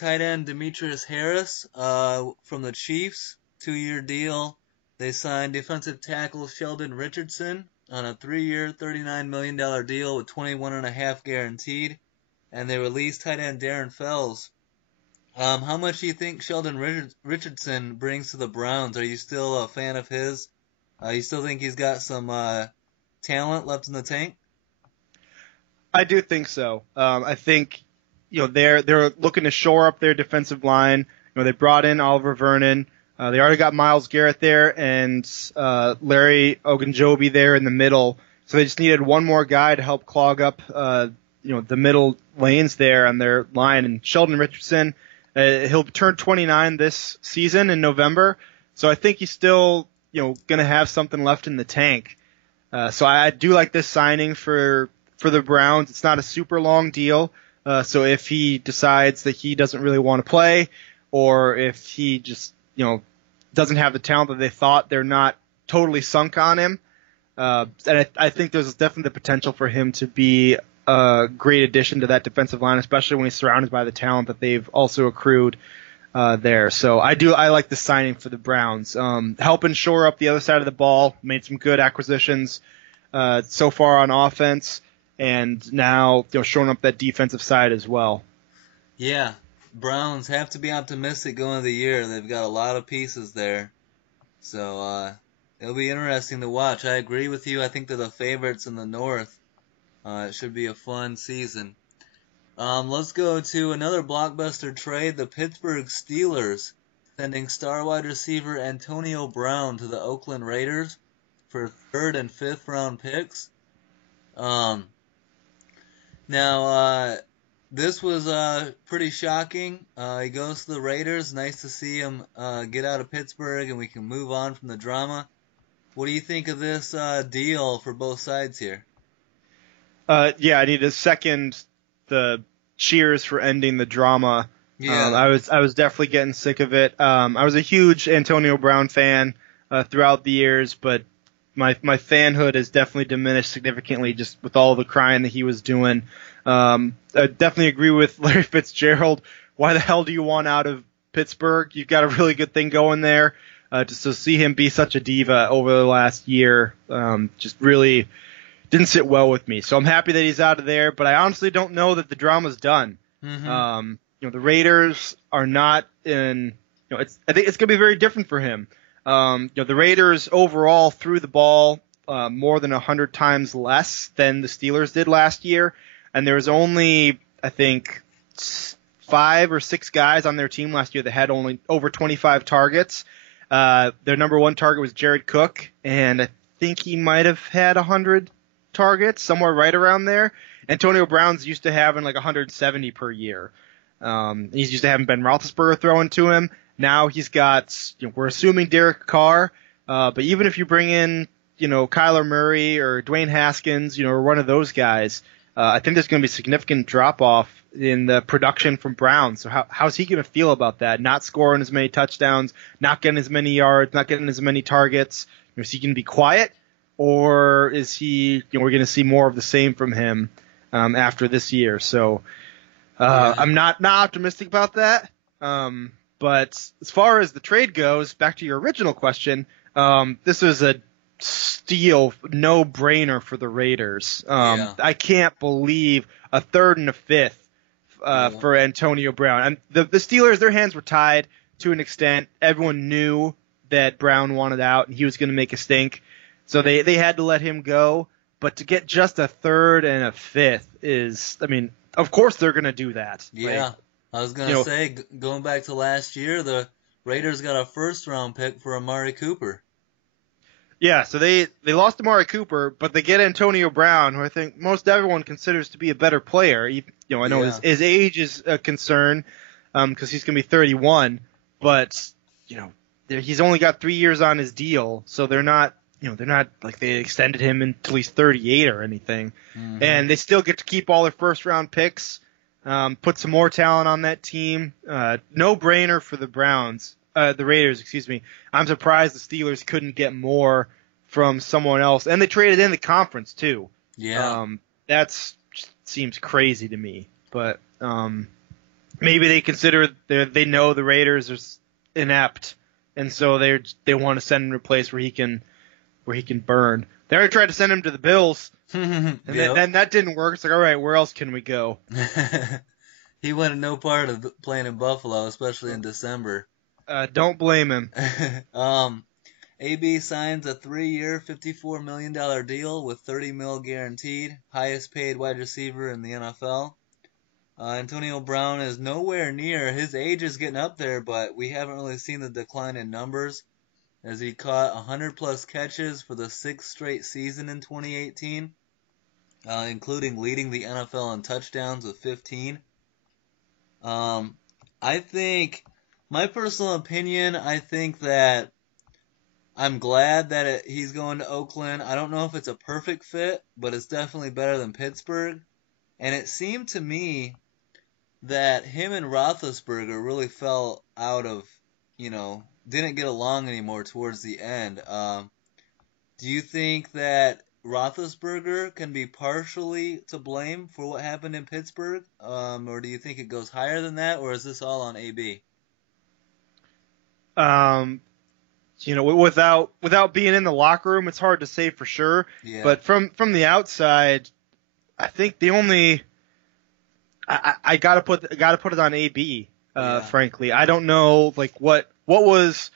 tight end Demetrius Harris from the Chiefs, 2-year deal. They signed defensive tackle Sheldon Richardson on a 3-year, $39 million deal with 21.5 guaranteed. And they released tight end Darren Fells. How much do you think Sheldon Richardson brings to the Browns? Are you still a fan of his? You still think he's got some talent left in the tank? I do think so. I think they're looking to shore up their defensive line. They brought in Oliver Vernon. They already got Myles Garrett there and Larry Ogunjobi there in the middle. So they just needed one more guy to help clog up the middle lanes there on their line. And Sheldon Richardson, he'll turn 29 this season in November. So I think he's still going to have something left in the tank. So I do like this signing for the Browns. It's not a super long deal. So if he decides that he doesn't really want to play, or if he just, doesn't have the talent that they thought, they're not totally sunk on him. And I think there's definitely the potential for him to be a great addition to that defensive line, especially when he's surrounded by the talent that they've also accrued there. So I like the signing for the Browns. Helping shore up the other side of the ball, made some good acquisitions so far on offense, and now showing up that defensive side as well. Yeah, Browns have to be optimistic going into the year. They've got a lot of pieces there. So it'll be interesting to watch. I agree with you. I think they're the favorites in the North. It should be a fun season. Let's go to another blockbuster trade. The Pittsburgh Steelers sending star wide receiver Antonio Brown to the Oakland Raiders for 3rd and 5th round picks. Now, this was pretty shocking. He goes to the Raiders. Nice to see him get out of Pittsburgh, and we can move on from the drama. What do you think of this deal for both sides here? Yeah, I need to second the cheers for ending the drama. Yeah. I was definitely getting sick of it. I was a huge Antonio Brown fan throughout the years, but my fanhood has definitely diminished significantly just with all the crying that he was doing. I definitely agree with Larry Fitzgerald. Why the hell do you want out of Pittsburgh? You've got a really good thing going there. Just to see him be such a diva over the last year, just really didn't sit well with me. So I'm happy that he's out of there, but I honestly don't know that the drama's done. Mm-hmm. The Raiders are not in, I think it's going to be very different for him. The Raiders overall threw the ball more than 100 times less than the Steelers did last year, and there was only, I think, 5 or 6 guys on their team last year that had only over 25 targets. Their number one target was Jared Cook, and I think he might have had 100 targets, somewhere right around there. Antonio Brown's used to having like 170 per year. He's used to having Ben Roethlisberger throwing to him. Now he's got, we're assuming Derek Carr, but even if you bring in, Kyler Murray or Dwayne Haskins, or one of those guys, I think there's going to be a significant drop-off in the production from Brown. So how's he going to feel about that? Not scoring as many touchdowns, not getting as many yards, not getting as many targets. Is he going to be quiet? Or is he, we're going to see more of the same from him after this year. So I'm not optimistic about that. But as far as the trade goes, back to your original question, this was a steal, no-brainer for the Raiders. I can't believe a 3rd and a 5th for Antonio Brown. And the Steelers, their hands were tied to an extent. Everyone knew that Brown wanted out and he was going to make a stink. So they had to let him go, but to get just a 3rd and a 5th is, of course they're going to do that. Yeah, I was going to say, going back to last year, the Raiders got a 1st round pick for Amari Cooper. Yeah, so they lost Amari Cooper, but they get Antonio Brown, who I think most everyone considers to be a better player. I know his age is a concern because he's going to be 31, but he's only got 3 years on his deal, so they're not like they extended him until he's 38 or anything. Mm-hmm. And they still get to keep all their 1st round picks, put some more talent on that team. No brainer for the Raiders, excuse me. I'm surprised the Steelers couldn't get more from someone else. And they traded in the conference too. Yeah. That's seems crazy to me. But maybe they consider they know the Raiders are inept, and so they want to send him to a place where he can burn. They already tried to send him to the Bills, and then that didn't work. It's like, all right, where else can we go? He wanted no part of playing in Buffalo, especially in December. Don't blame him. AB signs a 3-year, $54 million deal with $30 million guaranteed, highest paid wide receiver in the NFL. Antonio Brown is nowhere near. His age is getting up there, but we haven't really seen the decline in numbers, as he caught 100-plus catches for the 6th straight season in 2018, including leading the NFL in touchdowns with 15. I think, my personal opinion, I think that I'm glad that he's going to Oakland. I don't know if it's a perfect fit, but it's definitely better than Pittsburgh. And it seemed to me that him and Roethlisberger really fell out of, didn't get along anymore towards the end. Do you think that Roethlisberger can be partially to blame for what happened in Pittsburgh? Or do you think it goes higher than that, or is this all on AB? Without being in the locker room, it's hard to say for sure. Yeah. But from the outside, I think the only I gotta put it on AB. Yeah. Frankly, I don't know what was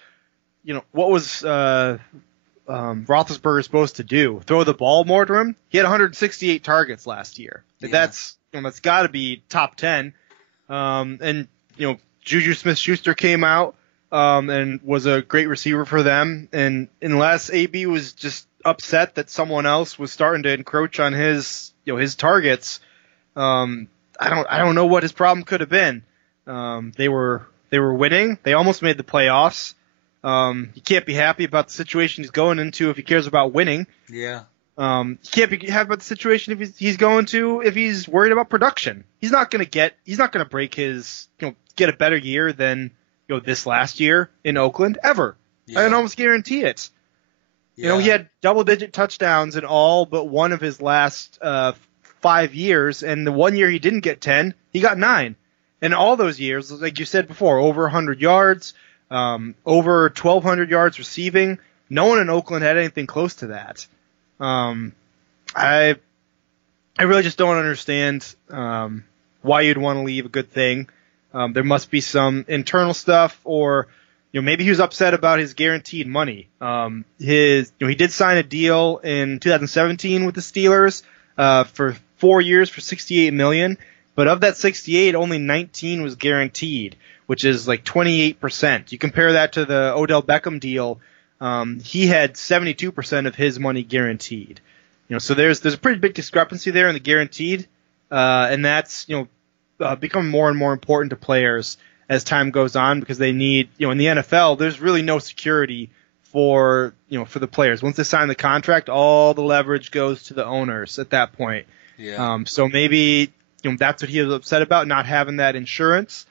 Roethlisberger supposed to do? Throw the ball more to him? He had 168 targets last year. Yeah. That's got to be top 10. And Juju Smith-Schuster came out and was a great receiver for them. And unless AB was just upset that someone else was starting to encroach on his targets, I don't know what his problem could have been. They were winning. They almost made the playoffs. He can't be happy about the situation he's going into if he cares about winning. Yeah. He can't be happy about the situation if he's going to if he's worried about production. He's not gonna break his get a better year than this last year in Oakland ever. Yeah. I can almost guarantee it. Yeah. He had double-digit touchdowns in all but one of his last 5 years, and the 1 year he didn't get 10, he got 9. And all those years, like you said before, over 100 yards, over 1,200 yards receiving. No one in Oakland had anything close to that. I really just don't understand why you'd want to leave a good thing. There must be some internal stuff, or maybe he was upset about his guaranteed money. He did sign a deal in 2017 with the Steelers for 4 years for $68 million, but of that 68, only 19 was guaranteed, which is like 28%. You compare that to the Odell Beckham deal, he had 72% of his money guaranteed. So there's a pretty big discrepancy there in the guaranteed, and that's become more and more important to players as time goes on, because they need, in the NFL, there's really no security for the players. Once they sign the contract, all the leverage goes to the owners at that point. Yeah. So maybe that's what he was upset about, not having that insurance.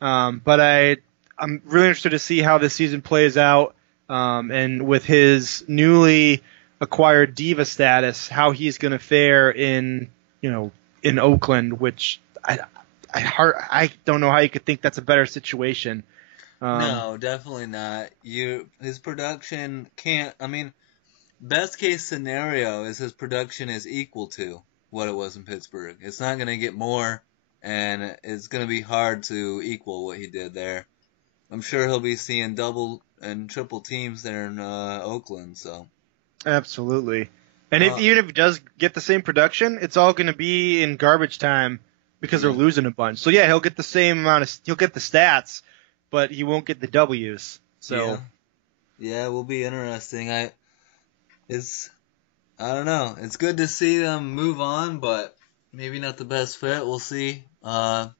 But I'm really interested to see how this season plays out, and with his newly acquired diva status, how he's going to fare in Oakland, which I don't know how you could think that's a better situation. No, definitely not. His production can't. I mean, best case scenario is his production is equal to what it was in Pittsburgh. It's not going to get more, and it's going to be hard to equal what he did there. I'm sure he'll be seeing double and triple teams there in Oakland. So absolutely. And even if he does get the same production, it's all going to be in garbage time because they're losing a bunch. So yeah, he'll get the same amount of, he'll get the stats, but he won't get the W's. So yeah, it will be interesting. I don't know. It's good to see them move on, but maybe not the best fit. We'll see. The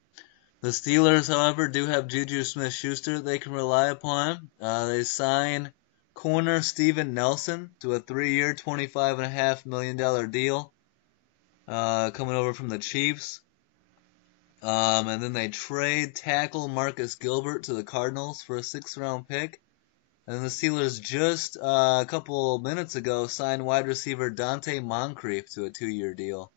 Steelers, however, do have Juju Smith-Schuster they can rely upon. They sign corner Steven Nelson to a 3-year, $25.5 million deal, coming over from the Chiefs. And then they trade tackle Marcus Gilbert to the Cardinals for a 6th-round pick. And the Steelers just a couple minutes ago signed wide receiver Donte Moncrief to a 2-year deal.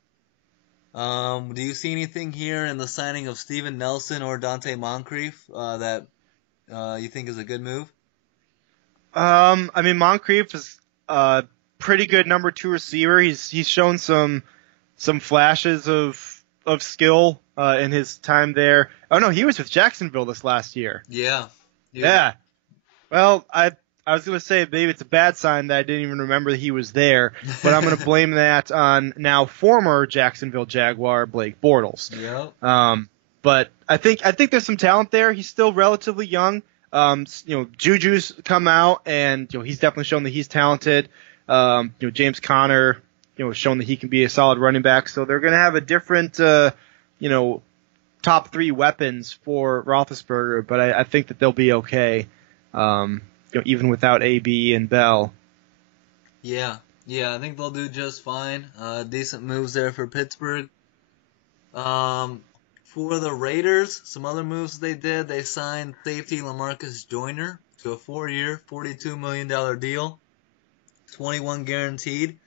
Do you see anything here in the signing of Steven Nelson or Donte Moncrief that you think is a good move? I mean, Moncrief is a pretty good number 2 receiver. He's shown some flashes of skill in his time there. Oh no, he was with Jacksonville this last year. Yeah. Yeah. Well, I was gonna say maybe it's a bad sign that I didn't even remember that he was there, but I'm gonna blame that on now former Jacksonville Jaguar Blake Bortles. Yep. But I think there's some talent there. He's still relatively young. Juju's come out and he's definitely shown that he's talented. James Conner, shown that he can be a solid running back. So they're gonna have a different, top 3 weapons for Roethlisberger, but I think that they'll be okay. Even without AB and Bell. Yeah, I think they'll do just fine. Decent moves there for Pittsburgh. For the Raiders, some other moves they did. They signed safety LaMarcus Joyner to a 4-year, $42 million deal, 21 guaranteed.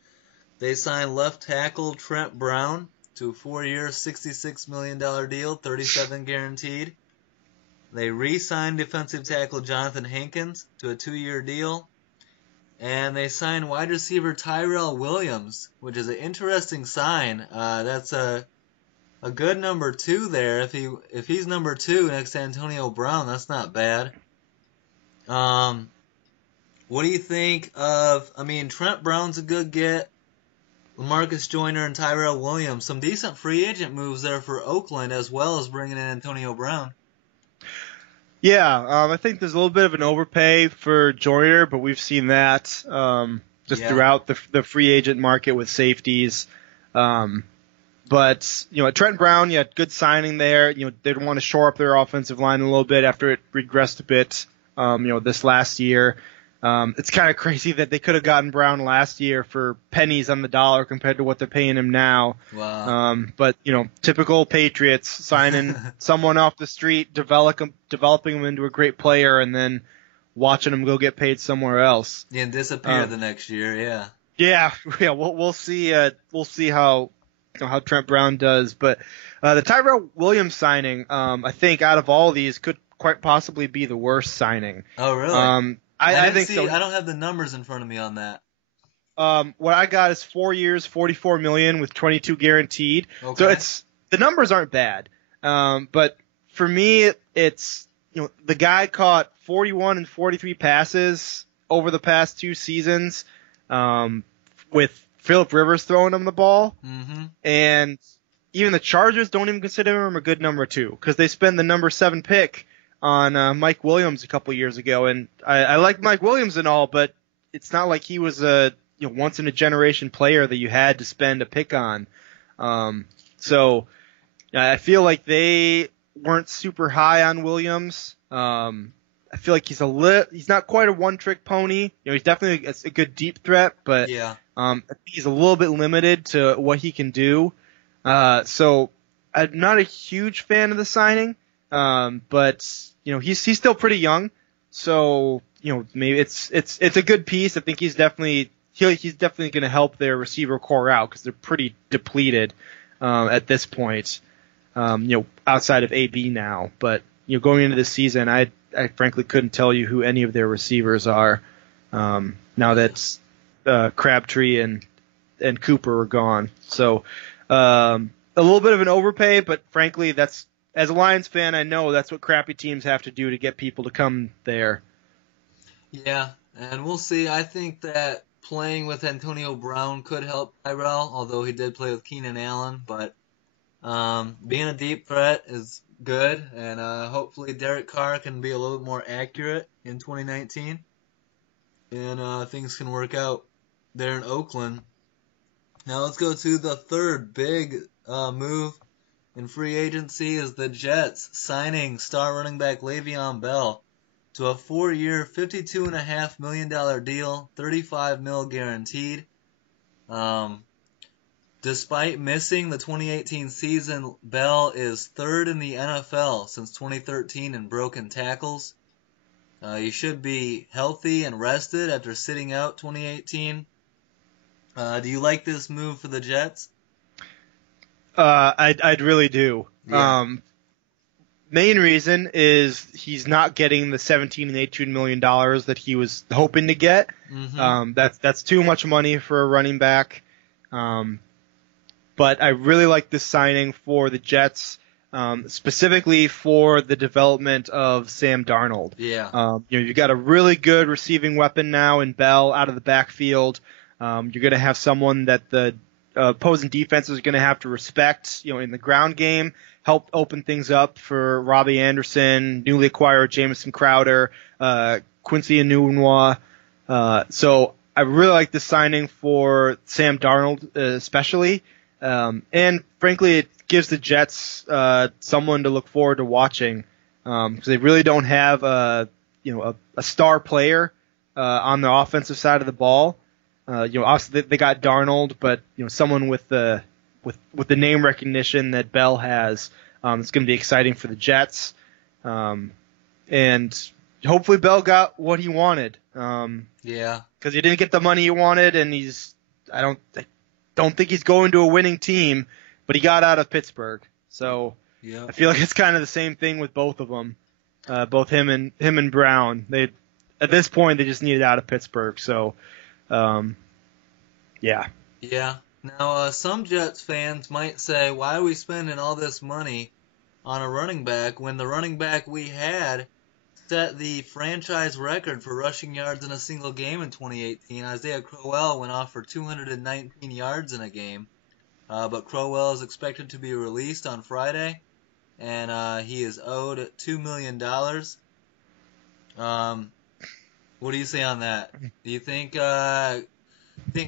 They signed left tackle Trent Brown to a 4-year, $66 million deal, 37 guaranteed. They re-signed defensive tackle Jonathan Hankins to a 2-year deal. And they signed wide receiver Tyrell Williams, which is an interesting sign. That's a good number 2 there. If he's number 2 next to Antonio Brown, that's not bad. What do you think of, Trent Brown's a good get. LaMarcus Joyner and Tyrell Williams, some decent free agent moves there for Oakland, as well as bringing in Antonio Brown. Yeah, I think there's a little bit of an overpay for Joyner, but we've seen that throughout the free agent market with safeties. But Trent Brown, good signing there. They want to shore up their offensive line a little bit after it regressed a bit. This last year. It's kind of crazy that they could have gotten Brown last year for pennies on the dollar compared to what they're paying him now. Wow. But typical Patriots signing someone off the street, developing him into a great player, and then watching him go get paid somewhere else. Yeah, and disappear the next year. Yeah. Yeah. We'll see. We'll see how Trent Brown does. But the Tyrell Williams signing, I think out of all of these, could quite possibly be the worst signing. Oh, really? I think so. I don't have the numbers in front of me on that. What I got is 4 years, $44 million with 22 guaranteed. Okay. So the numbers aren't bad. But for me, it's the guy caught 41 and 43 passes over the past 2 seasons, with Phillip Rivers throwing him the ball, and even the Chargers don't even consider him a good number 2 because they spend the number 7 pick on Mike Williams a couple years ago, and I like Mike Williams and all, but it's not like he was a once in a generation player that you had to spend a pick on. So I feel like they weren't super high on Williams. I feel like he's not quite a one trick pony. He's definitely a good deep threat, but yeah. I think he's a little bit limited to what he can do. So I'm not a huge fan of the signing. But he's still pretty young, so maybe it's a good piece. I think he's definitely going to help their receiver core out because they're pretty depleted at this point. Outside of AB now, but going into this season, I frankly couldn't tell you who any of their receivers are. Now that Crabtree and Cooper are gone, so a little bit of an overpay, but frankly that's. As a Lions fan, I know that's what crappy teams have to do to get people to come there. Yeah, and we'll see. I think that playing with Antonio Brown could help Tyrell, although he did play with Keenan Allen. But being a deep threat is good, and hopefully Derek Carr can be a little bit more accurate in 2019, and things can work out there in Oakland. Now let's go to the third big move in free agency is the Jets signing star running back Le'Veon Bell to a 4-year, $52.5 million deal, $35 million guaranteed. Despite missing the 2018 season, Bell is third in the NFL since 2013 in broken tackles. He should be healthy and rested after sitting out 2018. Do you like this move for the Jets? I'd really do. Yeah. Main reason is he's not getting the $17 and $18 million that he was hoping to get. Mm-hmm. That's too much money for a running back. But I really like this signing for the Jets, specifically for the development of Sam Darnold. Yeah. You've got a really good receiving weapon now in Bell out of the backfield. You're going to have someone that the opposing defense is going to have to respect, in the ground game, help open things up for Robbie Anderson, newly acquired Jamison Crowder, Quincy Enunwa. So I really like this signing for Sam Darnold, especially. And frankly, it gives the Jets someone to look forward to watching, because they really don't have a star player on the offensive side of the ball. Obviously they got Darnold, but someone with the name recognition that Bell has, it's going to be exciting for the Jets. And hopefully Bell got what he wanted. Yeah. Because he didn't get the money he wanted, and I don't think he's going to a winning team, but he got out of Pittsburgh. So yeah. I feel like it's kind of the same thing with both of them, both him and Brown. At this point they just needed out of Pittsburgh. So, yeah. Yeah. Now, some Jets fans might say, why are we spending all this money on a running back when the running back we had set the franchise record for rushing yards in a single game in 2018? Isaiah Crowell went off for 219 yards in a game, but Crowell is expected to be released on Friday, and he is owed $2 million. What do you say on that? Do you think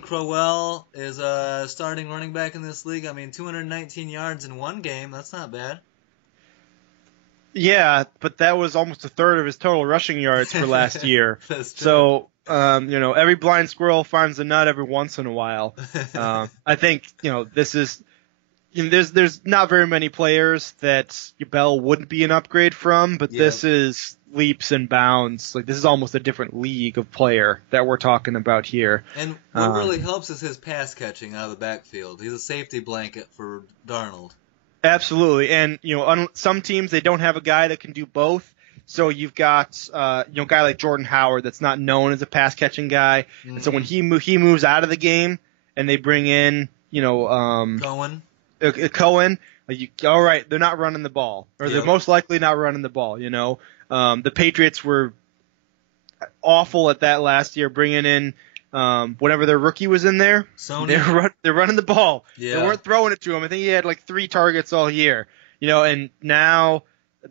Crowell is a starting running back in this league? I mean, 219 yards in one game, that's not bad. Yeah, but that was almost a third of his total rushing yards for last year. That's true. So, every blind squirrel finds a nut every once in a while. I think, this is, there's not very many players that Bell wouldn't be an upgrade from, but this is leaps and bounds. Like, this is almost a different league of player that we're talking about here. And what really helps is his pass catching out of the backfield. He's a safety blanket for Darnold. Absolutely. And, on some teams, they don't have a guy that can do both. So you've got, a guy like Jordan Howard that's not known as a pass catching guy. Mm-hmm. And so when he moves out of the game and they bring in, Cohen, all right, they're not running the ball, or they're most likely not running the ball. The Patriots were awful at that last year, bringing in whenever their rookie was in there. They're running the ball. Yeah. They weren't throwing it to him. I think he had like 3 targets all year. And now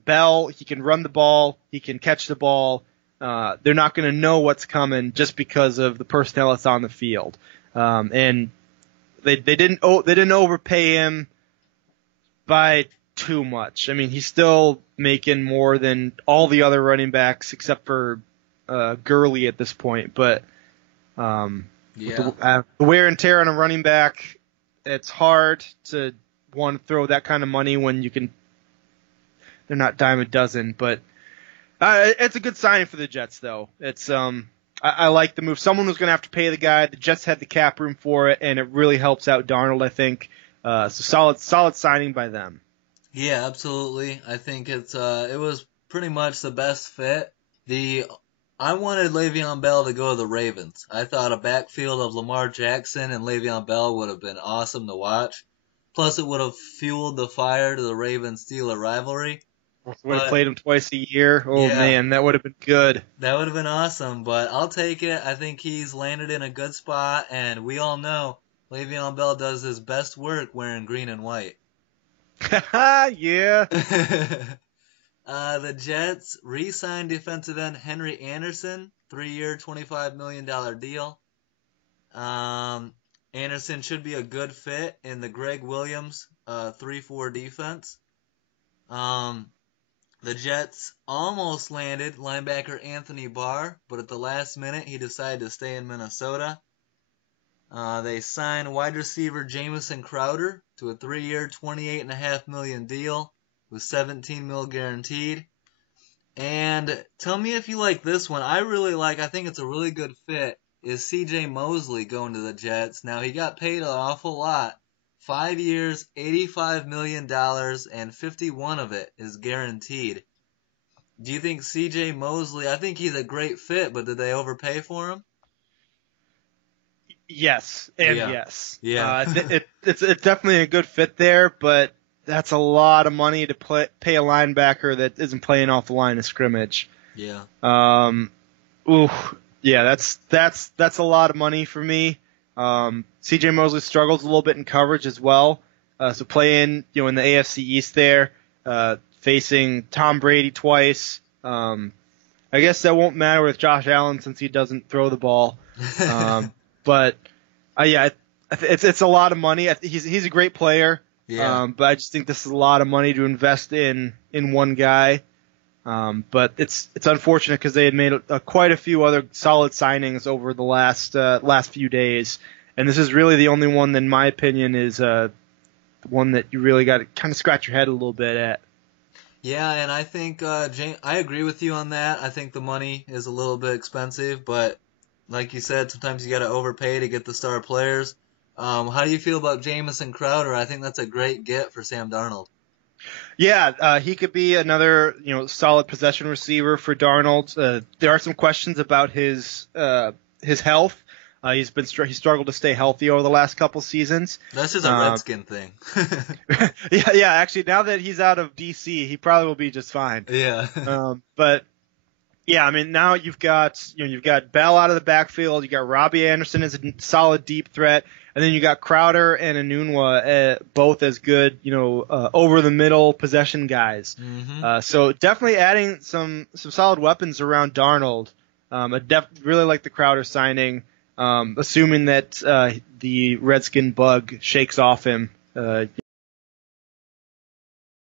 Bell, he can run the ball, he can catch the ball. They're not going to know what's coming just because of the personnel that's on the field. And they didn't overpay him by too much. I mean, he's still making more than all the other running backs except for Gurley at this point. But with the wear and tear on a running back, it's hard to want to throw that kind of money when you can. They're not dime a dozen, but it's a good signing for the Jets, though. It's I like the move. Someone was going to have to pay the guy. The Jets had the cap room for it, and it really helps out Darnold, I think. So solid signing by them. Yeah, absolutely. I think it was pretty much the best fit. I wanted Le'Veon Bell to go to the Ravens. I thought a backfield of Lamar Jackson and Le'Veon Bell would have been awesome to watch. Plus, it would have fueled the fire to the Ravens-Steelers rivalry. Would have played him twice a year. Oh, yeah. Man, that would have been good. That would have been awesome, but I'll take it. I think he's landed in a good spot, and we all know Le'Veon Bell does his best work wearing green and white. Yeah. The Jets re-signed defensive end Henry Anderson, 3-year, $25 million deal. Anderson should be a good fit in the Greg Williams 3-4 defense. The Jets almost landed linebacker Anthony Barr, but at the last minute he decided to stay in Minnesota. They signed wide receiver Jamison Crowder to a 3-year, $28.5 million deal with $17 million guaranteed. And tell me if you like this one. I think it's a really good fit, is C.J. Mosley going to the Jets. Now, he got paid an awful lot 5 years, $85 million, and 51 of it is guaranteed. Do you think C.J. Mosley? I think he's a great fit, but did they overpay for him? Yes, and Yeah. yes. Yeah. It's definitely a good fit there, but that's a lot of money to pay a linebacker that isn't playing off the line of scrimmage. Yeah. Yeah, that's a lot of money for me. C.J. Mosley struggles a little bit in coverage as well. So playing, in the AFC East there, facing Tom Brady twice. I guess that won't matter with Josh Allen since he doesn't throw the ball. But yeah, it's a lot of money. He's a great player. Yeah. But I just think this is a lot of money to invest in one guy. But it's unfortunate because they had made quite a few other solid signings over the last few days, and this is really the only one that, in my opinion, is one that you really got to kind of scratch your head a little bit at. Yeah, and I think I agree with you on that. I think the money is a little bit expensive, but like you said, sometimes you got to overpay to get the star players. How do you feel about Jamison Crowder? I think that's a great get for Sam Darnold. Yeah, he could be another solid possession receiver for Darnold. There are some questions about his health. He struggled to stay healthy over the last couple seasons. That's just a Redskin thing. yeah. Actually, now that he's out of DC, he probably will be just fine. Yeah. But yeah, I mean, now you've got Bell out of the backfield. You got Robbie Anderson as a solid deep threat, and then you got Crowder and Enunwa both as good, over the middle possession guys. Mm-hmm. So definitely adding some solid weapons around Darnold. I really like the Crowder signing, assuming that the Redskin bug shakes off him,